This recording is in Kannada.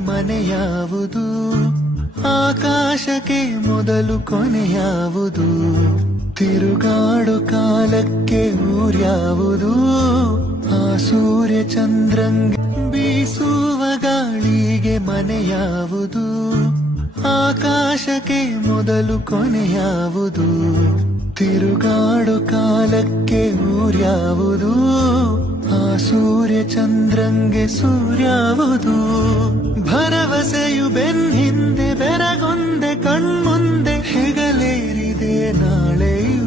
ಮನೆಯಾವುದು ಆಕಾಶಕ್ಕೆ ಮೊದಲು ಕೊನೆಯಾವುದು ತಿರುಗಾಡು ಕಾಲಕ್ಕೆ ಊರ್ಯಾವುದು ಆ ಸೂರ್ಯ ಚಂದ್ರಂಗೆ ಬೀಸುವ ಗಾಳಿಗೆ ಮನೆಯಾವುದು ಆಕಾಶಕ್ಕೆ ಮೊದಲು ಕೊನೆಯಾವುದು ತಿರುಗಾಡು ಕಾಲಕ್ಕೆ ಊರ್ಯಾವುದು ಆ ಸೂರ್ಯ ಚಂದ್ರಂಗೆ ಸೂರ್ಯಾವುದು ಭರವಸೆಯು ಬೆನ್ನಿಂದೆ ಬೆರಗೊಂದೆ ಕಣ್ಮುಂದೆ ಹೆಗಲೇರಿದೆ ನಾಳೆಯು